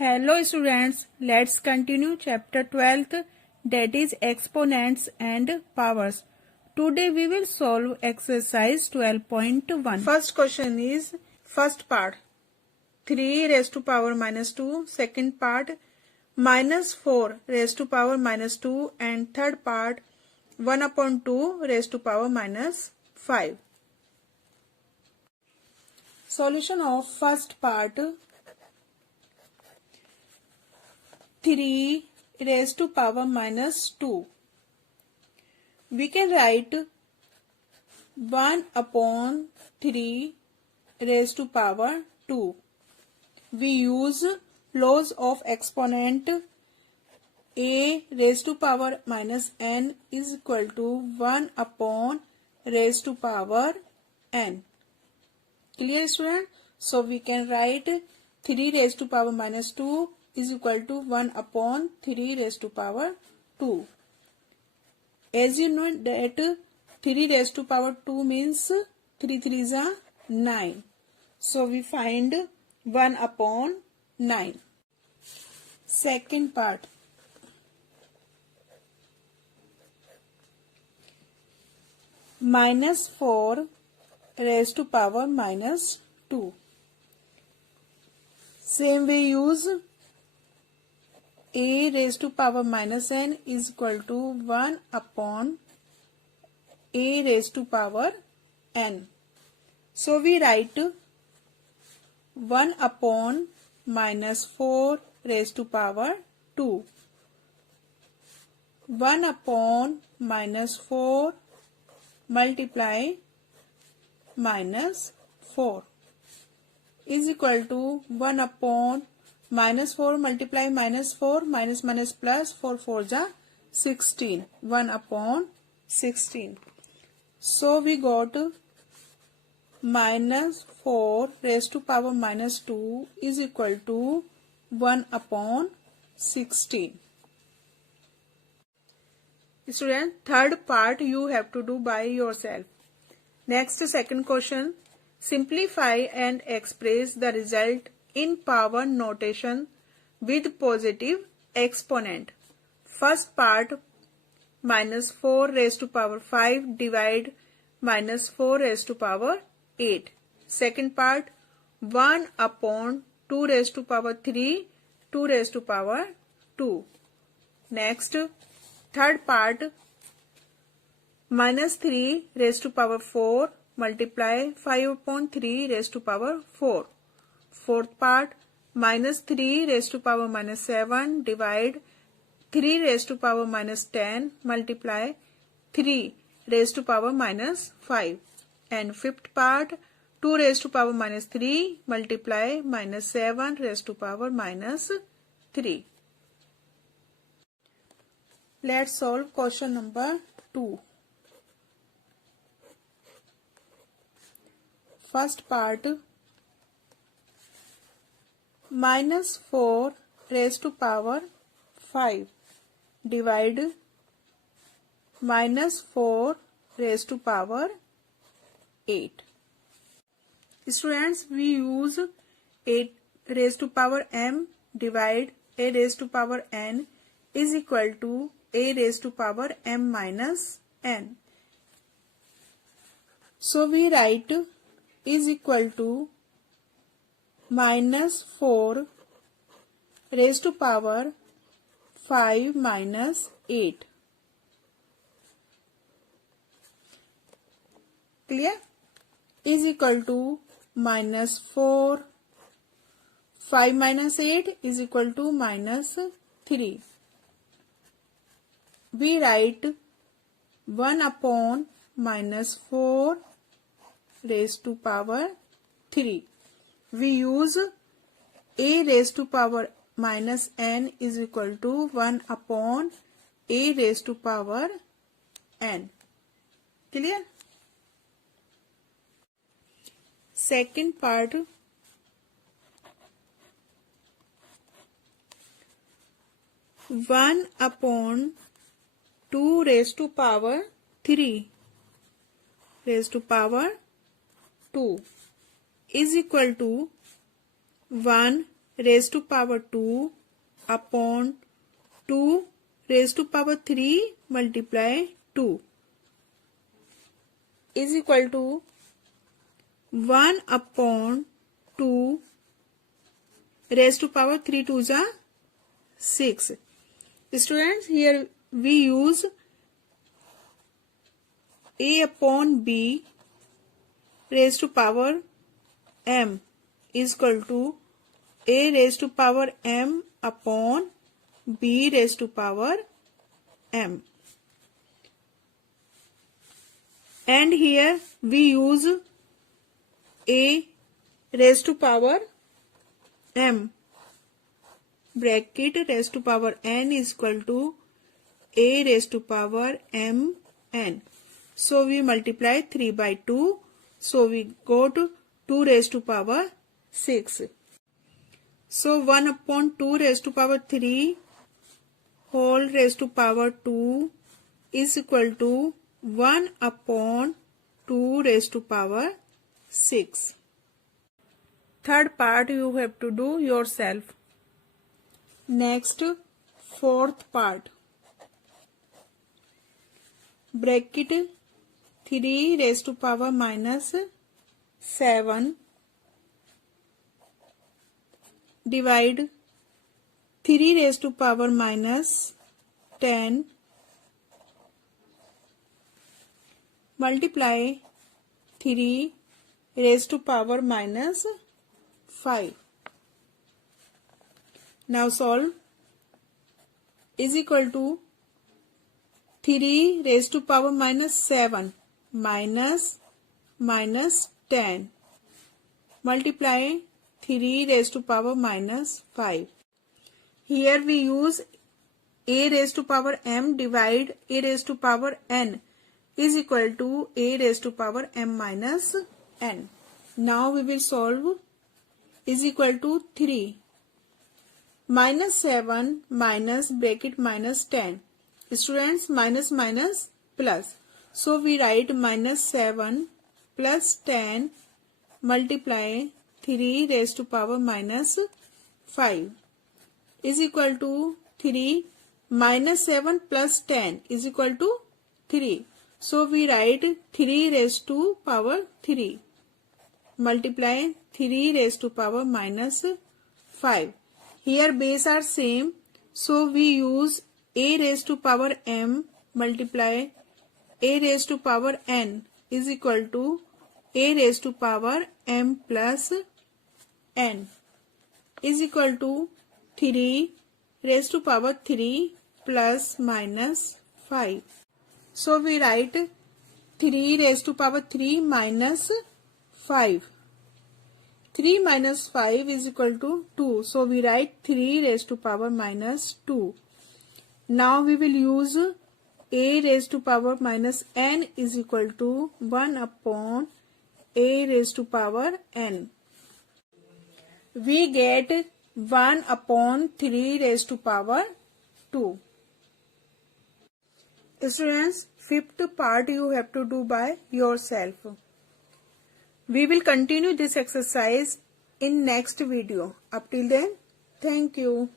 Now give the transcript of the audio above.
Hello students, let's continue chapter 12th, that is exponents and powers. Today we will solve exercise 12.1. First question is first part 3 raised to power minus 2, second part minus 4 raised to power minus 2 and third part 1 upon 2 raised to power minus 5. Solution of first part 3 raised to power minus 2. We can write 1 upon 3 raised to power 2. We use laws of exponent. A raised to power minus n is equal to 1 upon raised to power n. Clear student? So we can write 3 raised to power minus 2 is equal to 1 upon 3 raised to power 2. As you know that 3 raised to power 2 means 3 3s are 9. So we find 1 upon 9. Second part. Minus 4 raised to power minus 2. Same way use a raised to power minus n is equal to 1 upon a raised to power n. So we write 1 upon minus 4 raised to power 2. 1 upon minus 4 multiply minus 4 is equal to 1 upon minus 4 multiply minus 4 minus minus plus 4 4s are 16. 1 upon 16. So we got minus 4 raised to power minus 2 is equal to 1 upon 16. Student, third part you have to do by yourself. Next, second question. Simplify and express the result in power notation with positive exponent. First part minus 4 raised to power 5 divide minus 4 raised to power 8. Second part 1 upon 2 raised to power 3 2 raised to power 2. Next, third part minus 3 raised to power 4 multiply 5 upon 3 raised to power 4. Fourth part minus 3 raised to power minus 7 divide 3 raised to power minus 10 multiply 3 raised to power minus 5. And fifth part 2 raised to power minus 3 multiply minus 7 raised to power minus 3. Let's solve question number 2. First part minus 4 raised to power 5 divide minus 4 raised to power 8. Students, we use 8 raised to power m divide a raised to power n is equal to a raised to power m minus n. So we write is equal to minus 4 raised to power 5 minus 8. Clear? Is equal to minus 4 5 minus 8 is equal to minus 3. We write 1 upon minus 4 raised to power 3. We use a raised to power minus n is equal to 1 upon a raised to power n. Clear? Second part 1 upon 2 raised to power 3 raised to power 2 is equal to 1 raised to power 2 upon 2 raised to power 3 multiply 2 is equal to 1 upon 2 raised to power 3 to the 6. Students, here we use a upon b raised to power m is equal to a raised to power m upon b raised to power m. And here we use a raised to power m bracket raised to power n is equal to a raised to power m n. So we multiply 3 by 2. So we got 2 raised to power 6. So 1 upon 2 raised to power 3 whole raised to power 2 is equal to 1 upon 2 raised to power 6. Third part you have to do yourself. Next, fourth part. Bracket 3 raised to power minus 7 divide 3 raised to power minus 10 multiply 3 raised to power minus 5. Now solve is equal to 3 raised to power minus 7 minus 10 multiply 3 raised to power minus 5. Here we use a raised to power m divide a raised to power n is equal to a raised to power m minus n. Now we will solve is equal to 3 minus 7 minus bracket minus 10. Students, minus minus plus. So we write minus 7 plus 10 multiply 3 raised to power minus 5 is equal to 3 minus 7 plus 10 is equal to 3. So we write 3 raised to power 3 multiply 3 raised to power minus 5. Here base are same, so we use a raised to power m multiply a raised to power n is equal to a raised to power m plus n is equal to 3 raised to power 3 plus minus 5. So we write 3 raised to power 3 minus 5. 3 minus 5 is equal to 2. So we write 3 raised to power minus 2. Now we will use a raised to power minus n is equal to 1 upon a raised to power n. We get 1 upon 3 raised to power 2. Students, fifth part you have to do by yourself. We will continue this exercise in next video. Up till then, thank you.